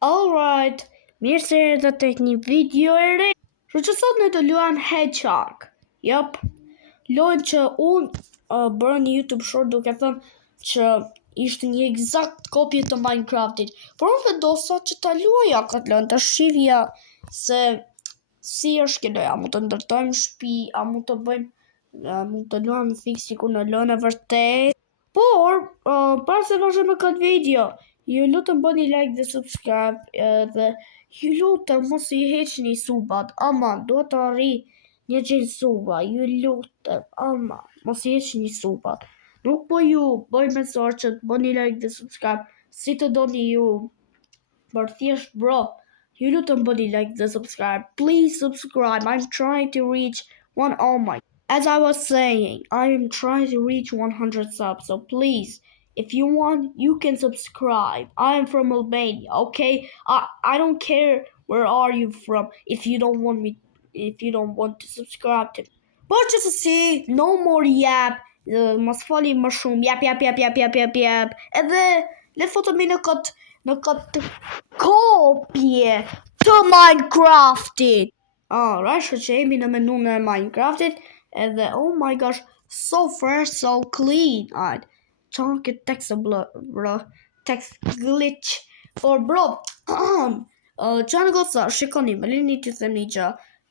Alright, mirë se erdhët tek një video e re. Kështu që sot ne do luajmë Hedgehog. Jep, lojën që unë bërë një YouTube short duke thënë që ishte një eksakt kopje të Minecraftit. Por unë vendosa që ta luaja këtë lojën, të shihja se si është kjo lojë, a mund të ndërtojmë shtëpi, a mund të bëjmë, a mund të luajmë fix sikur në lojën e vërtetë. Por, para se vazhdojmë me këtë video, ju lutem bëni like dhe subscribe dhe ju lutem mos i heqni subat, ama duhet të arri 100 suba, ju lutem, ama mos i heqni subat. Nuk po ju bëj mesazh që të bëni like dhe subscribe, si të doni ju, por thjesht bro, ju lutem bëni like dhe subscribe. Please subscribe. I'm trying to reach one. Oh my. As I was saying, I am trying to reach 100 subs. So please, if you want, you can subscribe. I am from Albania. Okay, I don't care where are you from. If you don't want to subscribe to me. Por që se si, no more yap. Mos foli më shumë. Yap. Edhe le fotemi në këtë kopje të Minecraftit. Alright, që jemi në menun e Minecraftit. Edhe, oh my gosh, so fresh, so clean. Alright, çon këtë text bro, text glitch. For bro, që në goca, shikoni, më lini të them një gjë.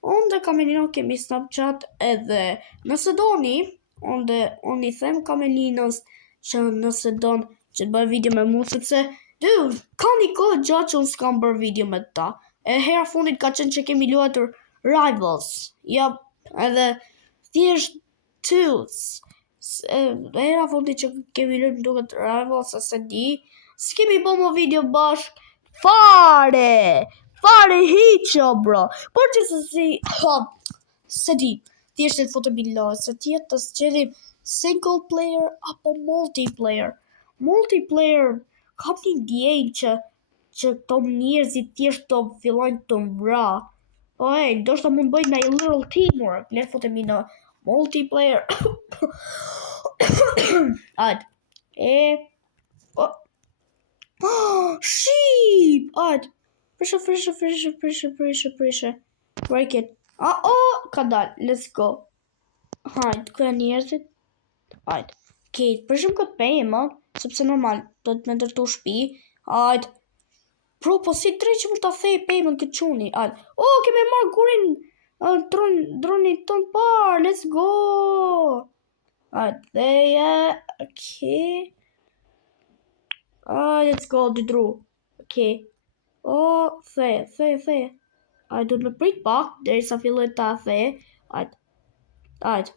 Unë dhe Kamelino kemi Snapchat edhe nëse doni, unë i them Kamelinës që nëse don që të bëj video me mu, sepse, dude, ka një kohë gjatë që unë s'kam bërë video me ta. E hera fundit ka qenë që kemi luajtur Rivals. Jep, edhe thjesht tools. Hera fundit që kemi luajtur duket Rivals, se di, s'kemi bë më video bashk. Fare hiqo, bro. Por që se di, thjesht e të foto bilo, se tjetë të sqedhim single player apo multiplayer. Multiplayer ka një djenjë që këto njerëzit thjesht të fillojnë të mbra. Po do shta mund bëjnë në little teamwork. Le të fotemi në multiplayer. Ajt. Sheep! Ajt. Prishe. Break it. Ka dal. Let's go. Hajt, ku janë njerëzit? Ajt. Okej, prishim këtë pejmë, sepse normal, do të me ndërtu shtëpi. Ajt. Bro, po si drejt që mund ta thej pejmën këtë quni. Ajt. Kemi marrë gurin dronit ton par. Let's go. Ajt, theje. Okej. Let's go, dy dru. Okej. Theje. Ajt, do të me prit pak, deri sa filloj ta theje. Ajt,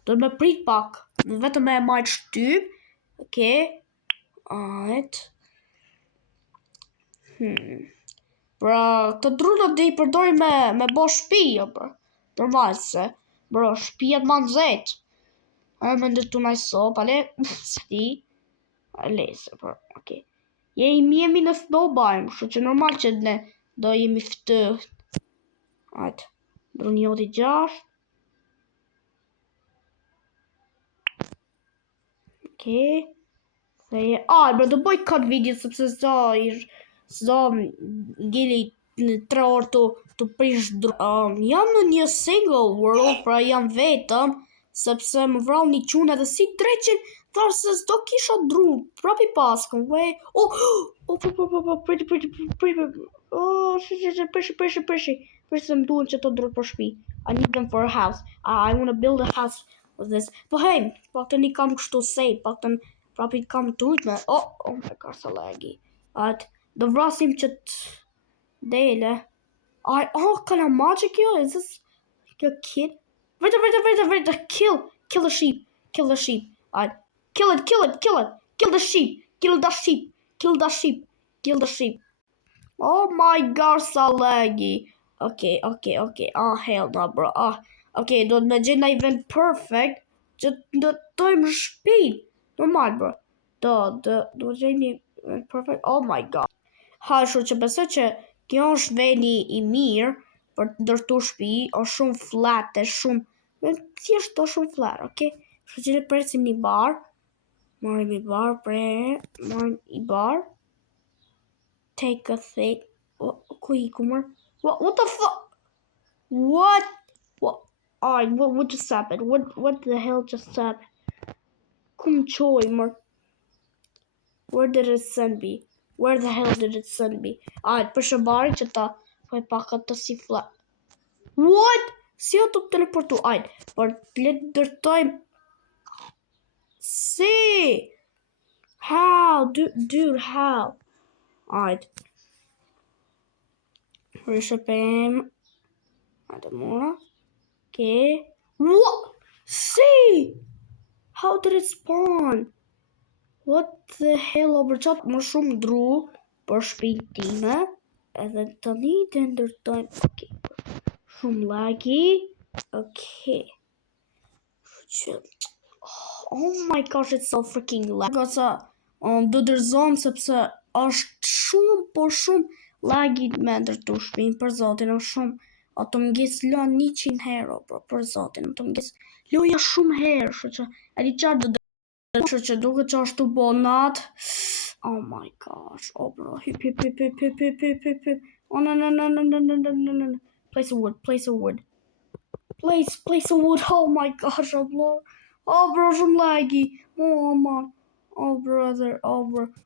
do të me prit pak. Vetëm e majt shtyp. Okej. Ajt. Bro, të drunat dhe i përdori me bo shpi, bro. Normal se, bro, shpijat ma nëzet. Me ndërtu naj sop, ale, s'ti. Ale, se, bro, okej. Jemi në snowbime, shu që normal që ne do jemi ftët. Ajt, drunjoti 6. Okej. Bro, do bëj cut video sepse s'do ngeli në 3 orë të prish jam në një single world, pra jam vetëm, sepse më vrau një qunë edhe si dreqin, tharë se s'do kisha dru, prapi paskën, prish se më duhen që të drut për shpi. I need them for a house. I want to build a house with this. Po hej, pak të një kam kështu sej, pak të prapi kam tujt me, oh my god, sa laggy. Do vrasim që dele. Kana magic jo, is this like a kid? Vete, kill the sheep. Kill the sheep. Kill it. Kill the sheep. Oh my god, sa laggy. Okay. Hell no, bro. Okay, do të me gjej në event perfect që do të tojmë shpin. Normal, bro. Do gjej një event perfect. Oh my god. Shu që besoj që kjo është veni i mirë për të ndërtu shtëpi, është shumë flat, thjesht është shumë flat, okay? Shu që ne presim një bar. Marrim i bar, marrim i bar. Take a thing. Ku I ku mër? What the fuck? What? Alright, what just happened? What the hell just happened? Kum choi mër. Where did it send me? Where the hell did it send me? Alright, për shëbari që ta faj pak atë si flat. What? Si o të teleportu? Alright, për të letë dërtojmë. See? How? Dude, how? Alright. Reshapim. Adamora. Okay. What? See? How did it spawn? What the hell over top? Më shumë dru për shpinë time. Edhe të një të ndërtojmë. Okay. Shumë laggy. Okay. Oh my gosh, it's so freaking laggy. Gosa, do dërzom sepse është shumë laggy me ndërtu shpinë për zotin, është shumë. O të mëngjes lën 100 herë, bro, për zotin, o të mëngjes loja shumë herë, shu që edhi qarë do dërë, shu që duke që është të bonat. Oh my gosh, oh bro, hip. Oh no. Place a wood. Place a wood, oh my gosh, oh bro. Oh bro, shumë laggy. Oh brother.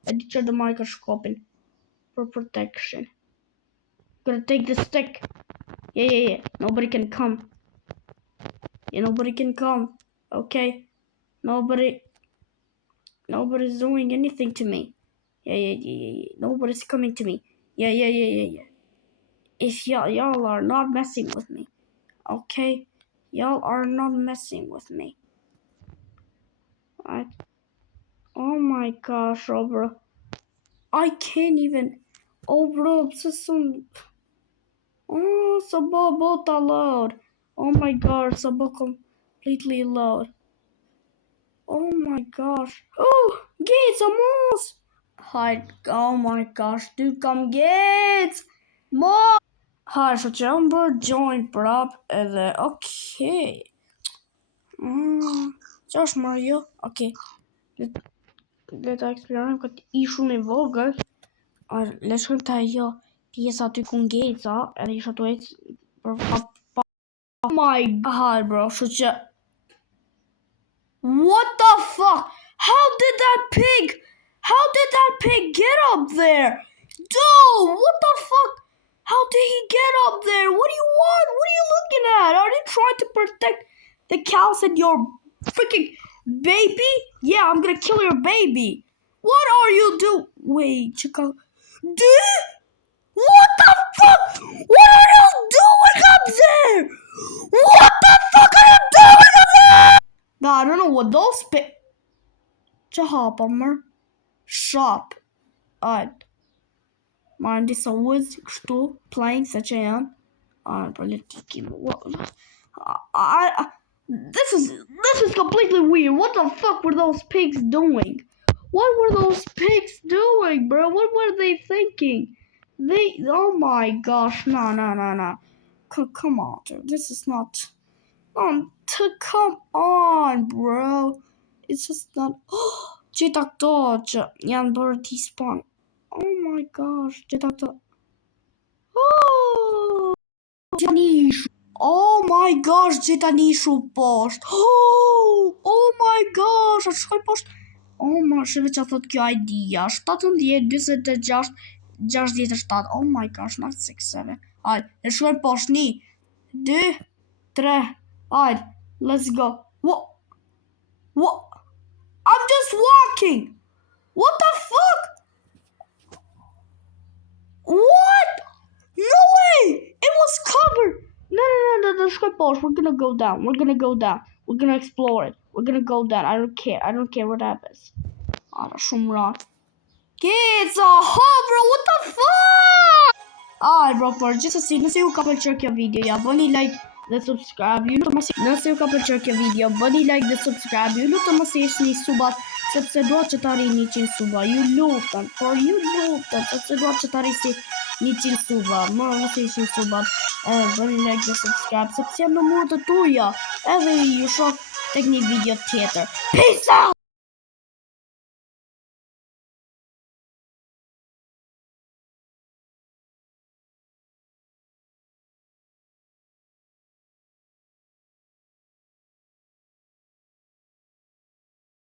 Edhi qarë do microscopin for protection. Gonna take the stick. Yeah. Nobody can come. Yeah, nobody can come. Okay. Nobody's doing anything to me. Yeah. Nobody's coming to me. Yeah. If y'all are not messing with me. Okay? Y'all are not messing with me. Alright. Oh my gosh, oh bro. I can't even. Oh bro, this is some. Oh, Sabo both allowed. Oh my gosh, Sabo completely allowed. Oh my gosh. Oh, Gates, almost. Hi. Oh my gosh, dude, come Gates. More. Hi, so Jumper joined prop edhe okay. Josh Mario. Okay. Le ta eksplorojmë këtë ishun e vogël. Le shkojmë të ajo pjesa aty ku ngeca, edhe isha të ecë për oh my god, bro, shu që what the fuck? How did that pig get up there? Dude, what the fuck? How did he get up there? What do you want? What are you looking at? Are you trying to protect the cows and your freaking baby? Yeah, I'm gonna kill your baby. What are you doing? Wait, Chico. Dude! What the fuck? What are you doing up there? What the fuck are you doing up there? No, I don't know what those Jahabammer. Shop. Marrën disa woods kështu, playing se që janë. Politikim. This is completely weird. What the fuck were those pigs doing? What were those pigs doing, bro? What were they thinking? Oh my gosh, no. Come on, dude. This is not. Come on, bro. It's just not. Gjitha këto që janë bërë T-spawn. Oh my gosh, gjitha këto. Oh my gosh, gjitha nishu poshtë. Oh my gosh, atë shkoj poshtë. Oh my, shëve që thot kjo idea. 17, 26, 67. Oh my gosh, not 6, 7. Alright, e shkoj poshtë 1, 2, 3. Alright, let's go. What? I'm just walking. What the fuck? What? No way! It was covered. No. Shkoj poshtë. We're gonna go down. We're gonna explore it. We're gonna go down. I don't care what happens. Shumë rart. Kids, bro, what the fuck? Alright, bro, për gjithsesi, nëse ju ka pëlqyer kjo video, ja bëni like dhe subscribe. Nëse ju ka pëlqyer kjo video, bëni like dhe subscribe. Ju lutem mos i heqni subat, sepse dua që të arrijë 100 suba. Ju lutem, sepse dua që të arrijë 100 suba. Mos i heqni subat. Bëni like dhe subscribe, sepse jam në muret e tuaja. Edhe ju shoh tek një video tjetër. Peace out!